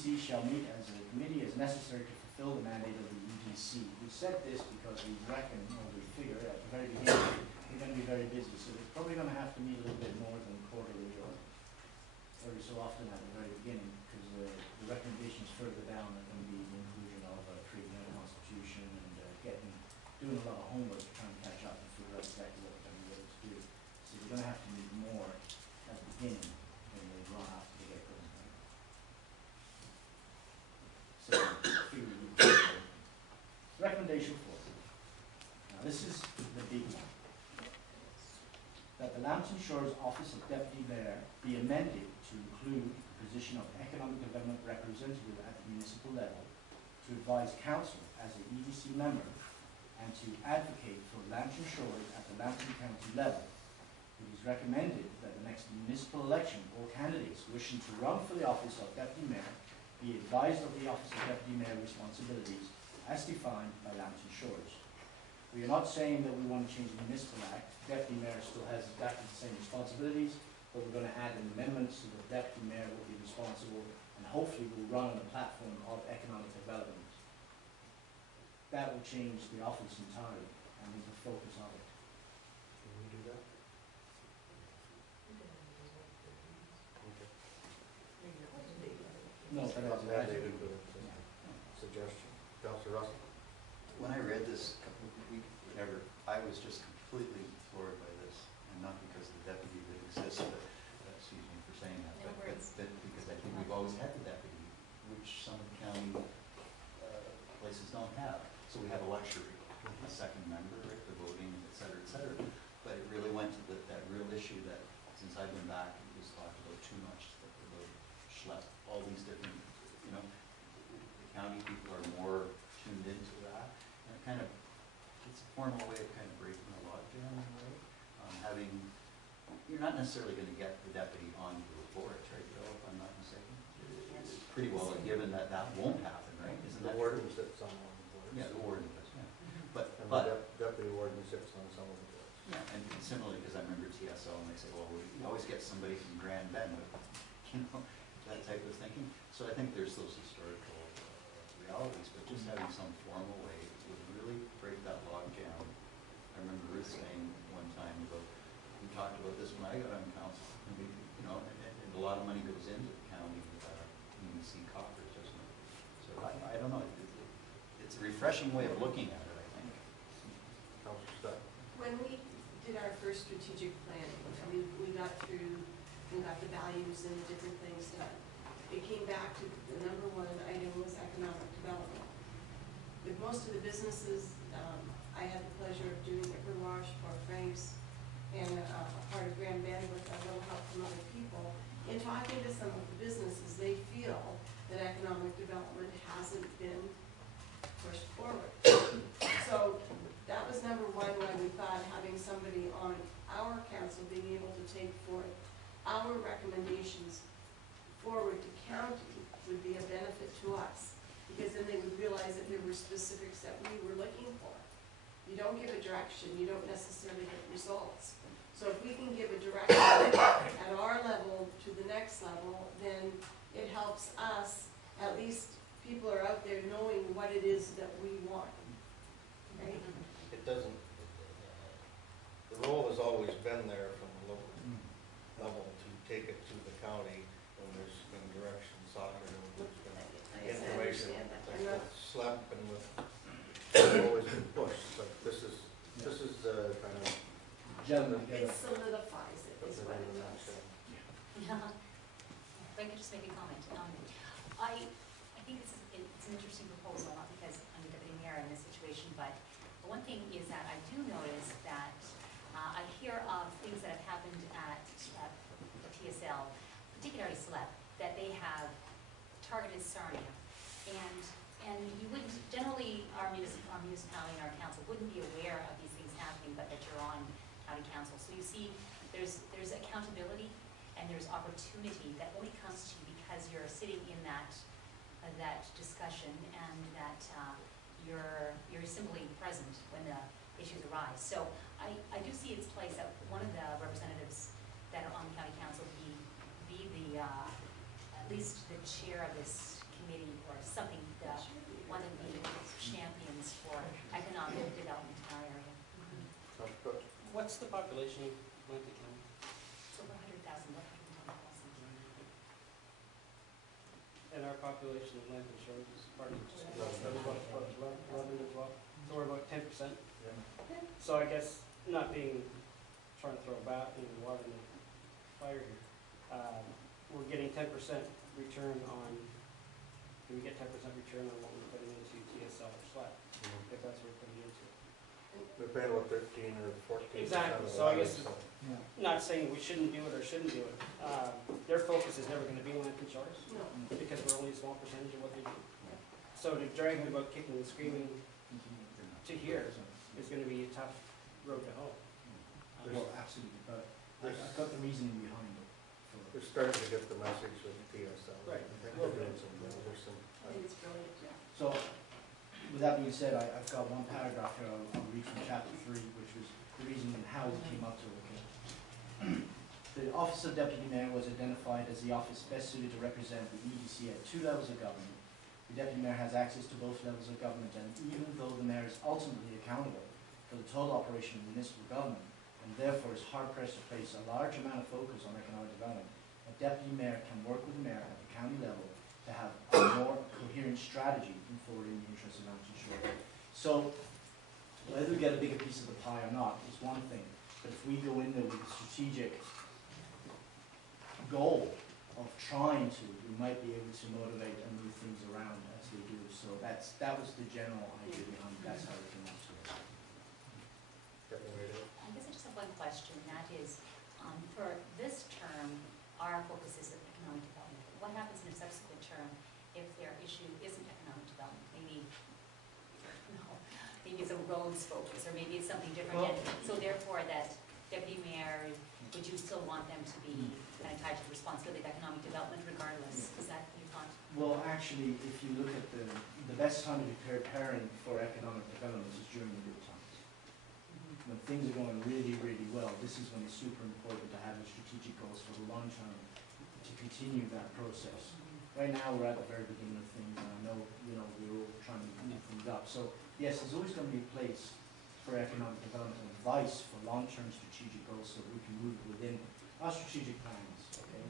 EDC shall meet as a committee as necessary to fulfill the mandate of the EDC. We said this because we reckon, or we figure at the very beginning, we're going to be very busy, so we're probably going to have to meet a little bit more than quarterly or every so often at the very beginning, because the recommendations further down are going to be the inclusion of treating the Constitution and doing a lot of homework, trying to catch up and figure out exactly what we're going to be able to do. So we're going to have to meet more at the beginning than later on after they get going. So, recommendation 4. Now this is the big one. That the Lambton Shores Office of Deputy Mayor be amended to include the position of Economic Development Representative at the municipal level, to advise Council as an EDC member, and to advocate for Lambton Shores at the Lambton County level. It is recommended that the next municipal election, all candidates wishing to run for the office of Deputy Mayor be advised of the Office of Deputy Mayor responsibilities as defined by Lambton Shores. We are not saying that we want to change the Municipal Act. Deputy Mayor still has exactly the same responsibilities, but we're going to add an amendment so that Deputy Mayor will be responsible and hopefully will run on the platform of economic development. That will change the office entirely and the focus of it. Can we do that? No, but Not mandated, but it's a suggestion. Councillor Russell? When I read this a couple of weeks, whatever, I was just completely floored by this, and not because the deputy that exists, but excuse me for saying that, but because I think we've always had the deputy, which some county places don't have. So we have a luxury, a second member, right, the voting, et cetera, but it really went to that real issue that since I've been back, it was talked about too much, that the schlep, all these different, you know, the county people are more tuned into that, and it kind of, it's a formal way of kind of breaking the logjam in a way. Having, you're not necessarily going to get the deputy on the report, right, Bill, if I'm not mistaken? It's pretty well given that that won't happen, right? Isn't The that warden true? sits on one of the boards. Yeah, the warden does, yeah. But the deputy warden sits on some of the boards. yeah, and similarly, because I remember TSO and they say, well, we always get somebody from Grand Bend, you know, that type of thinking. So I think there's those historical realities, but just having some formal way would really break that log jam. I remember Ruth saying one time about, we talked about this when I got on council, and we, you know, and a lot of money goes into the county EDC coffers, doesn't it? So I don't know, it's a refreshing way of looking at it, I think. Councillor Stuck? When we did our first strategic planning, we got through, we got the values and the different things done. It came back to the number one item was economic development. With most of the businesses, I had the pleasure of doing River Wash or Frank's and a part of Grand Bend with a little help from other people. In talking to some of the businesses, they feel that economic development hasn't been pushed forward. So that was number one why we thought having somebody on our council being able to take forth our recommendations forward to county would be a benefit to us, because then they would realize that there were specifics that we were looking for. You don't give a direction, you don't necessarily get results. So if we can give a direction at our level to the next level, then it helps us, at least people are out there knowing what it is that we want, right? It doesn't, the role has always been there from the local level to take it to the county when there's been direction sought or there's been information. Like with SLEP and with, it's always been pushed, but this is kind of. It solidifies it, is what it does. Yeah. If I could just make a comment. I think it's an interesting proposal, not because I'm the deputy mayor in this situation, but one thing is that I do notice that I hear of things that have happened at TSL, particularly SLEP, that they have targeted Sarnia, and you wouldn't generally our municipality and our council wouldn't be aware of these things happening, but that you're on county council. So you see, there's accountability and there's opportunity that only comes to you because you're sitting in that discussion and that you're simply present when the issues arise. So I do see its place that one of the representatives that are on the county council be the at least the chair of this funds for economic development in our area. Sounds good. What's the population of Atlantic County? It's over 100,000, about 110,000. And our population of Atlantic Shores is part of about 11 as well. So we're about 10%. So I guess not being, trying to throw water in the fire here, we're getting 10% return on, do we get 10% return on what we're putting into TSL or SLAP, if that's what we're putting into it? We're paying about 13 or 14%. Exactly, of so I guess so- Not saying we shouldn't do it or shouldn't do it. Their focus is never gonna be Atlantic Shores, No. because we're only a small percentage of what they do. So to drag them about kicking and screaming to here is gonna be a tough road to hoe. Well, absolutely, but I've got the reasoning behind it. We're starting to get the message with TSL. Right. I think they're doing some, there's some. I think it's brilliant, yeah. So, with that being said, I've got one paragraph here I'll read from chapter 3, which was the reason and how we came up to it. Okay. The office of deputy mayor was identified as the office best suited to represent the EDC at 2 levels of government. The deputy mayor has access to both levels of government, and even though the mayor is ultimately accountable for the total operation of municipal government, and therefore is hard-pressed to place a large amount of focus on economic development, a deputy mayor can work with the mayor at the county level to have a more coherent strategy in forwarding the interests of Mountain Shore. So, whether we get a bigger piece of the pie or not is one thing, but if we go in there with a strategic goal of trying to, we might be able to motivate and move things around as we do. So that was the general idea behind it. That's how we came up to it. I guess I just have one question, and that is, for this term, our focus is economic development. What happens in a subsequent term if their issue isn't economic development? Maybe, maybe it's a roads focus, or maybe it's something different. Well, And so therefore, that deputy mayor, would you still want them to be kind of tied to the responsibility of economic development regardless? Is that your thought? Well, actually, if you look at the best time to be preparing for economic development is during the good times. When things are going really, really well, this is when it's super important to have the strategic goals for the long term to continue that process. Right now, we're at the very beginning of things, and I know, we're all trying to move things up. So, yes, there's always going to be a place for economic development and advice for long-term strategic goals so we can move within our strategic plans, okay?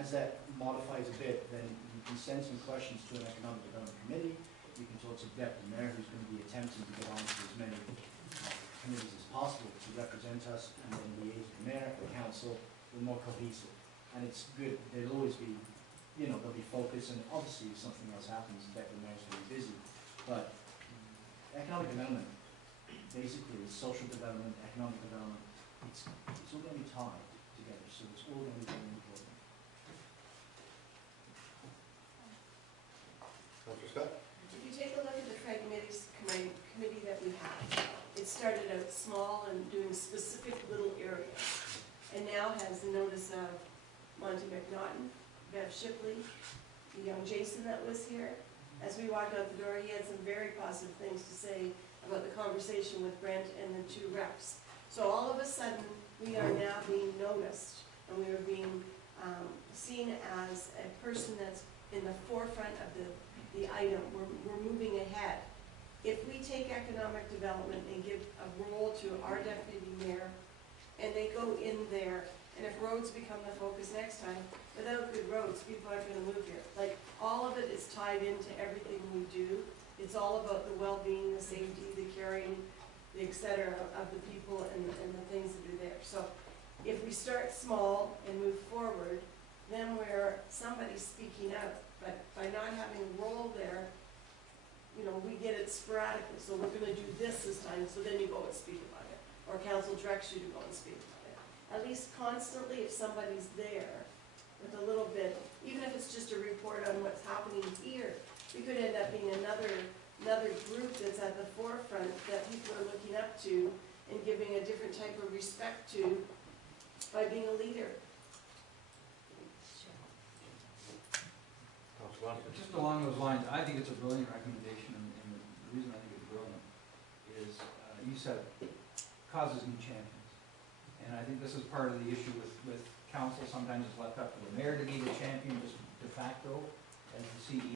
As that modifies a bit, then you can send some questions to an economic development committee. You can talk to the deputy mayor, who's going to be attempting to get onto as many committees as possible to represent us, and then liaise with the mayor, the council, we're more cohesive. And it's good, there'll always be, there'll be focus, and obviously if something else happens, the deputy mayor's going to be busy. But economic development, basically, is social development, economic development, it's all going to be tied together, so it's all going to be very important. Dr. Scott? If you take a look at the committee that we have, it started out small and doing specific little areas, and now has the notice of Monty McNaughton, Bev Shipley, the young Jason that was here. As we walked out the door, he had some very positive things to say about the conversation with Brent and the 2 reps. So all of a sudden, we are now being noticed, and we are being seen as a person that's in the forefront of the item. We're moving ahead. If we take economic development and give a role to our deputy mayor, and they go in there, and if roads become the focus next time, without good roads, people aren't going to move here. Like, all of it is tied into everything we do. It's all about the well-being, the safety, the caring, the et cetera of the people and the things that are there. So if we start small and move forward, then we're somebody speaking out. But by not having a role there, we get it sporadically. So we're going to do this time, so then you go and speak about it. Or council directs you to go and speak about it. At least constantly, if somebody's there with a little bit, even if it's just a report on what's happening here, we could end up being another group that's at the forefront that people are looking up to and giving a different type of respect to by being a leader. Just along those lines, I think it's a brilliant recommendation, and the reason I think it's brilliant is, you said, causes need champions. And I think this is part of the issue with council. Sometimes it's left up to the mayor to be the champion just de facto as the CEO.